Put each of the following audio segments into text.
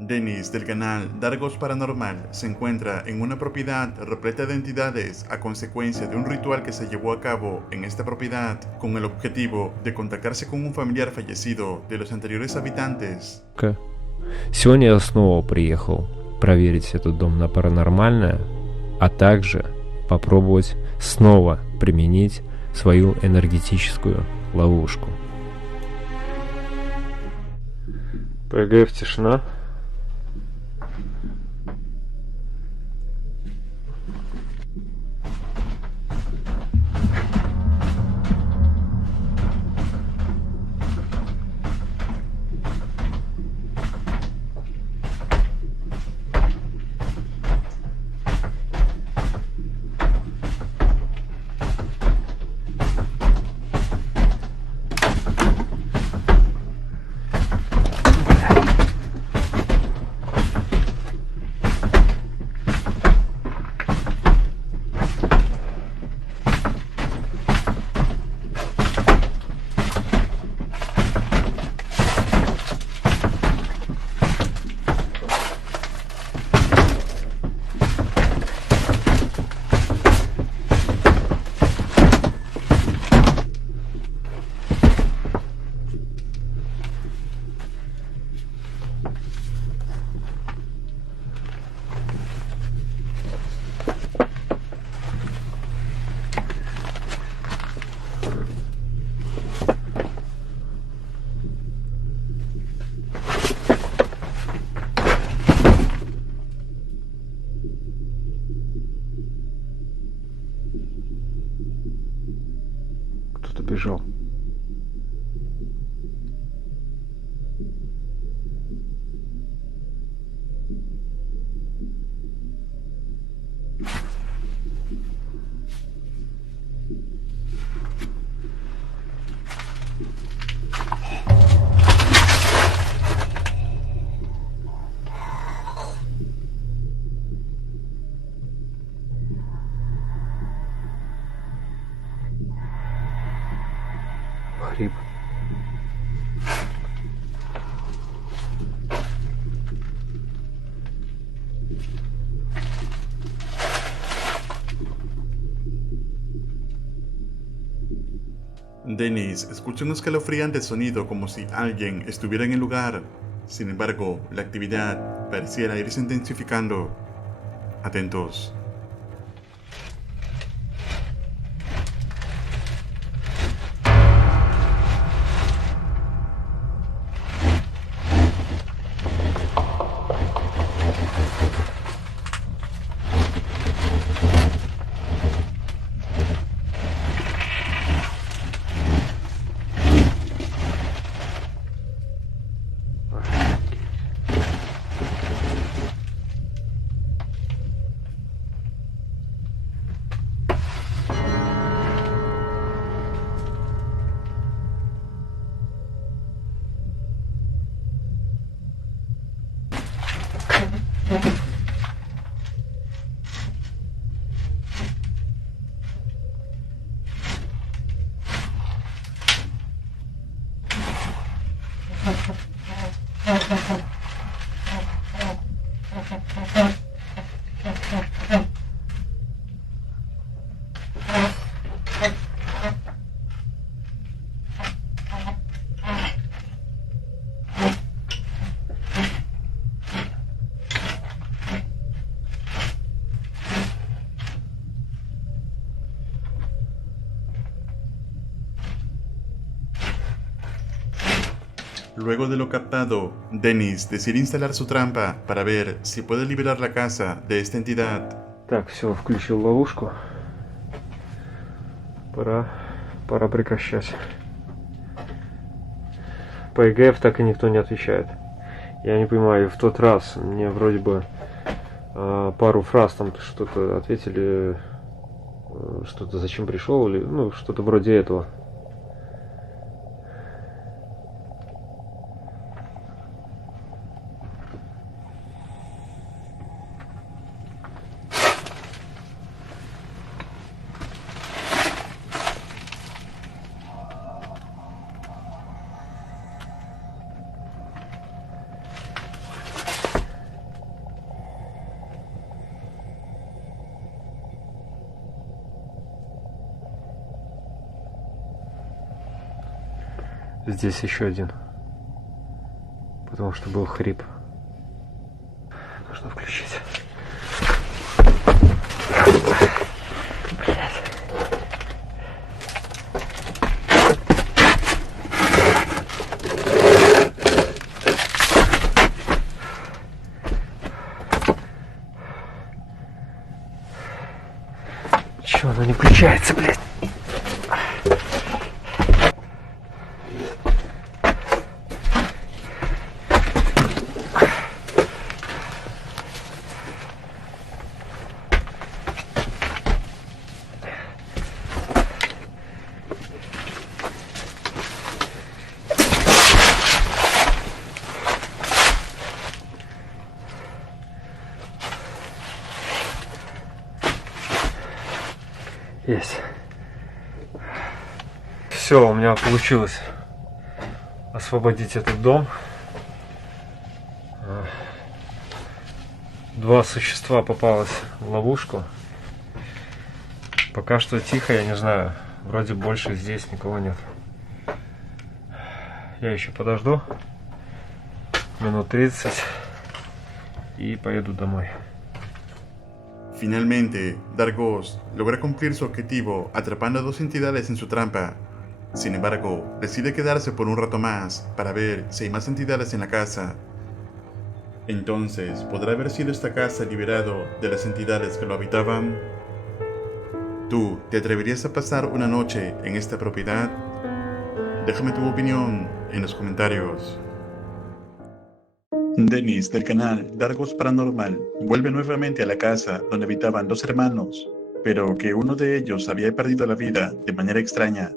Dennis del canal Dargos Paranormal se encuentra en una propiedad repleta de entidades a consecuencia de un ritual que se llevó a cabo en esta propiedad con el objetivo de contactarse con un familiar fallecido de los anteriores habitantes. Сегодня я снова приехал проверить этот дом на паранормальное, а также попробовать снова применить свою энергетическую ловушку. ПГФ тишина. Кто-то бежал. Хрип. Dennis escucha un escalofriante sonido como si alguien estuviera en el lugar. Sin embargo, la actividad pareciera irse intensificando. Atentos. Luego de lo captado, Dennis decide instalar su trampa para ver si puede liberar la casa de esta entidad. Так, все, включил ловушку. Пора прекращать. По ЕГФ так и никто не отвечает. Я не понимаю, в тот раз мне вроде бы пару фраз там что-то ответили, что-то зачем пришел, или ну что-то вроде этого. Здесь еще один. Потому что был хрип. Нужно включить. Блять. Чего оно не включается, блядь? Есть. Все, у меня получилось освободить этот дом. Два существа попалось в ловушку. Пока что тихо, я не знаю. Вроде больше здесь никого нет. Я еще подожду минут 30 y поеду домой. Finalmente, Dark Ghost logra cumplir su objetivo atrapando a dos entidades en su trampa. Sin embargo, decide quedarse por un rato más para ver si hay más entidades en la casa. Entonces, ¿podrá haber sido esta casa liberado de las entidades que lo habitaban? ¿Tú te atreverías a pasar una noche en esta propiedad? Déjame tu opinión en los comentarios. Dennis, del canal Dark Ghost Paranormal, vuelve nuevamente a la casa donde habitaban dos hermanos, pero que uno de ellos había perdido la vida de manera extraña,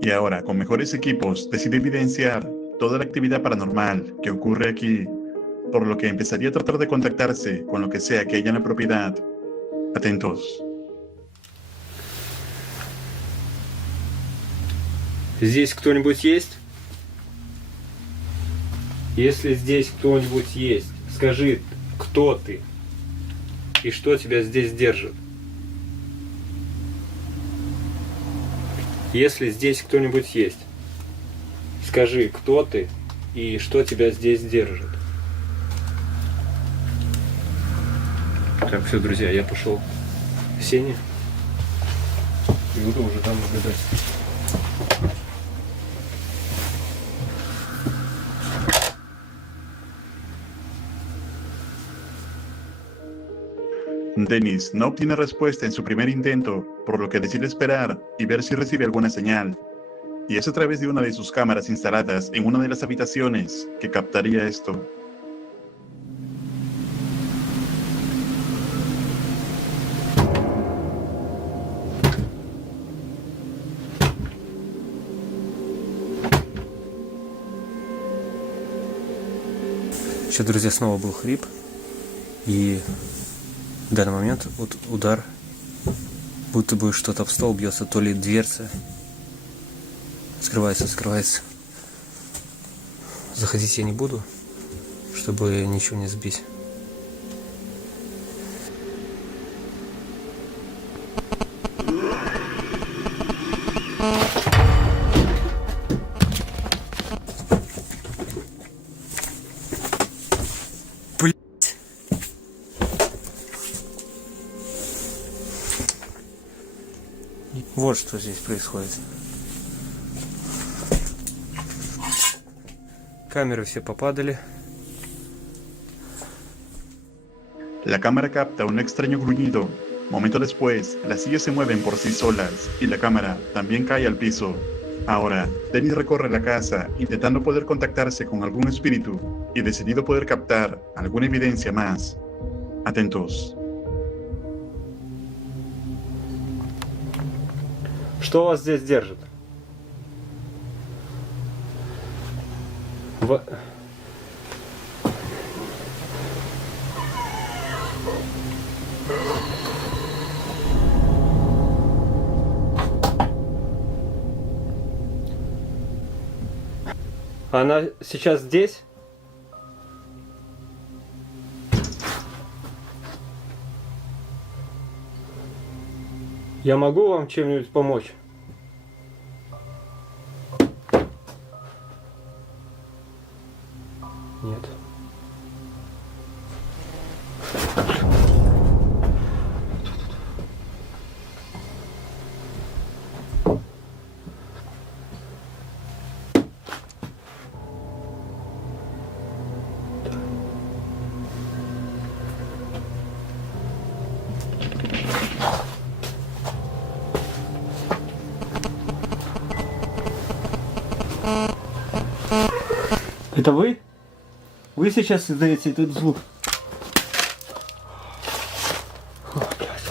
y ahora con mejores equipos decide evidenciar toda la actividad paranormal que ocurre aquí, por lo que empezaría a tratar de contactarse con lo que sea que haya en la propiedad. Atentos. Здесь кто-нибудь есть? Если здесь кто-нибудь есть, скажи, кто ты и что тебя здесь держит. Если здесь кто-нибудь есть, скажи, кто ты и что тебя здесь держит. Так, все, друзья, я пошел в сени и буду уже там наблюдать. Dennis no obtiene respuesta en su primer intento, por lo que decide esperar y ver si recibe alguna señal. Y es a través de una de sus cámaras instaladas en una de las habitaciones que captaría esto. Еще, друзья, снова был хрип. И в данный момент вот удар, будто бы что-то об стол бьется, то ли дверца. Скрывается. Заходить я не буду, чтобы ничего не сбить. Вот что здесь происходит. Камеры все попадали. La cámara capta un extraño gruñido. Momento después, las sillas se mueven por sí solas y la cámara también cae al piso. Ahora, Dennis recorre la casa intentando poder contactarse con algún espíritu y decidido poder captar alguna evidencia más. Atentos. Что вас здесь держит? Она сейчас здесь? Я могу вам чем-нибудь помочь? Это вы? Вы сейчас издаете этот звук? О, блядь.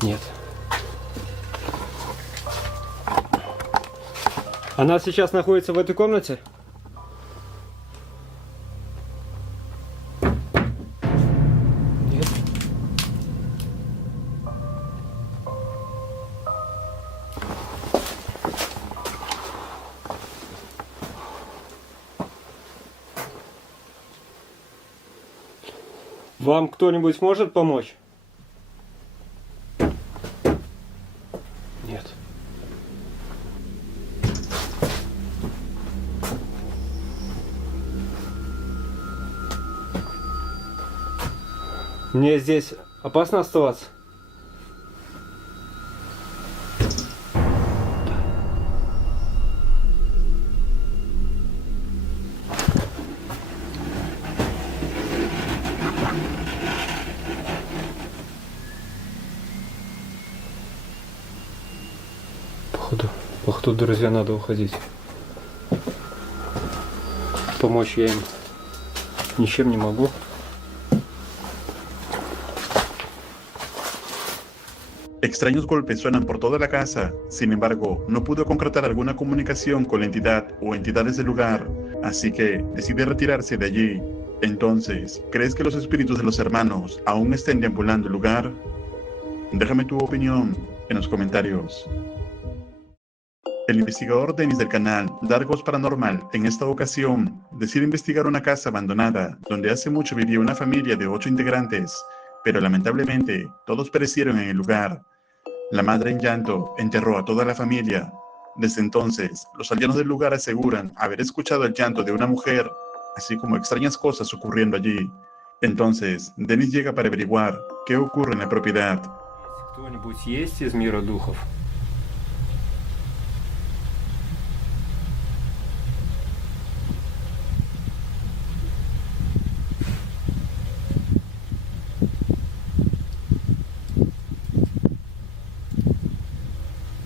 Нет. Она сейчас находится в этой комнате? Нет. Вам кто-нибудь может помочь? Нет. Мне здесь опасно оставаться? Походу, друзья, надо уходить. Помочь я им ничем не могу. Extraños golpes suenan por toda la casa, sin embargo, no pudo concretar alguna comunicación con la entidad o entidades del lugar, así que decide retirarse de allí. Entonces, ¿crees que los espíritus de los hermanos aún estén deambulando el lugar? Déjame tu opinión en los comentarios. El investigador Dennis del canal Dargos Paranormal en esta ocasión decide investigar una casa abandonada donde hace mucho vivía una familia de 8 integrantes, pero lamentablemente todos perecieron en el lugar. La madre en llanto enterró a toda la familia. Desde entonces, los aldeanos del lugar aseguran haber escuchado el llanto de una mujer, así como extrañas cosas ocurriendo allí. Entonces, Dennis llega para averiguar qué ocurre en la propiedad. Кто-нибудь есть из мира духов?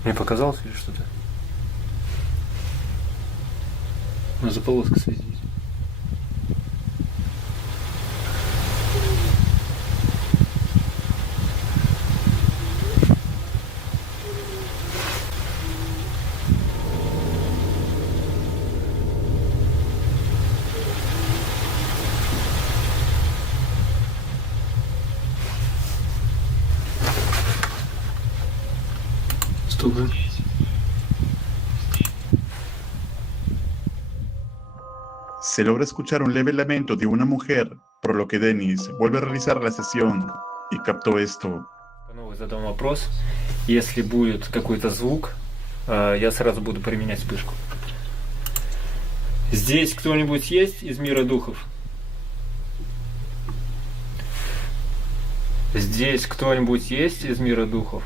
Мне показалось или что-то? Ну, за полоска светить. Стуга. Se logra escuchar un leve lamento de una mujer, por lo que Dennis vuelve a realizar la sesión y captó esto. По новой задам вопрос. Если будет какой-то звук, я сразу буду применять вспышку. Здесь кто-нибудь есть из мира духов? Здесь кто-нибудь есть из мира духов?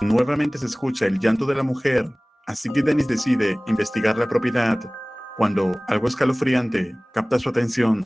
Nuevamente se escucha el llanto de la mujer, así que Dennis decide investigar la propiedad, cuando algo escalofriante capta su atención.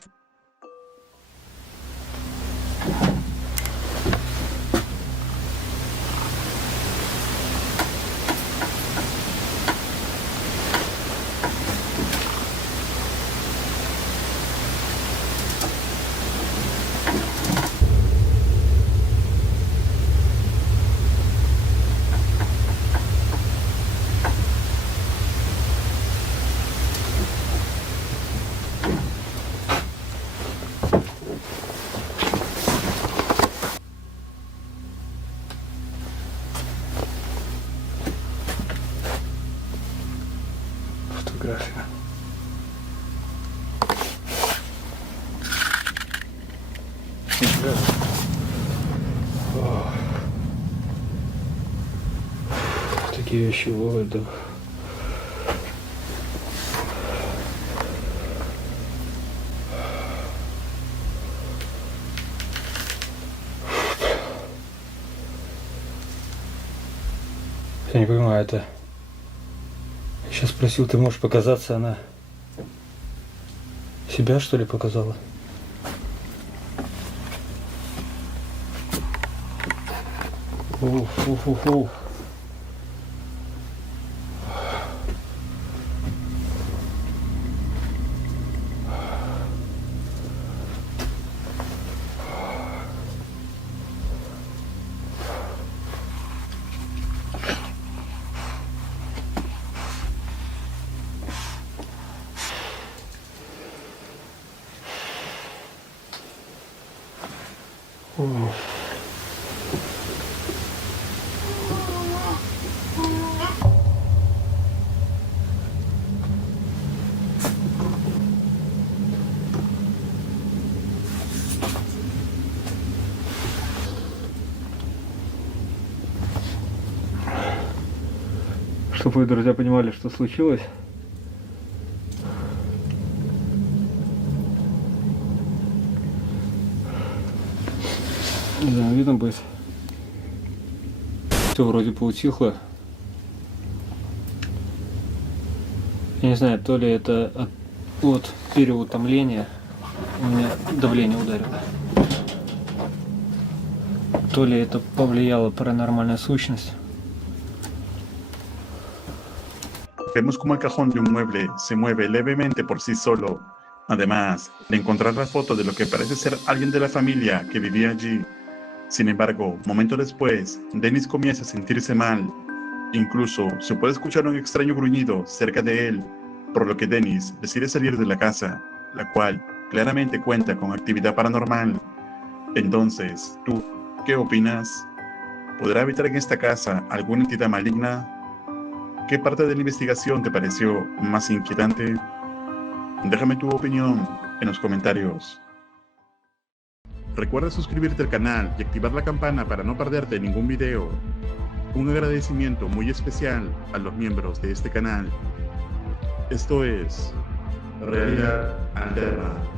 Вытягивающий воздух. Я не понимаю, это... Я сейчас спросил, ты можешь показаться, она... Себя, что ли, показала? Уф, уф, уф, уф. Чтобы вы, друзья, понимали, что случилось. Не знаю, видно будет. Все вроде поутихло. Я не знаю, то ли это от переутомления, у меня давление ударило, то ли это повлияла паранормальная сущность. Vemos como el cajón de un mueble se mueve levemente por sí solo. Además de encontrar la foto de lo que parece ser alguien de la familia que vivía allí. Sin embargo, momento después, Dennis comienza a sentirse mal. Incluso se puede escuchar un extraño gruñido cerca de él, por lo que Dennis decide salir de la casa, la cual claramente cuenta con actividad paranormal. Entonces, ¿tú qué opinas? ¿Podrá habitar en esta casa alguna entidad maligna? ¿Qué parte de la investigación te pareció más inquietante? Déjame tu opinión en los comentarios. Recuerda suscribirte al canal y activar la campana para no perderte ningún video. Un agradecimiento muy especial a los miembros de este canal. Esto es Realidad Alterna.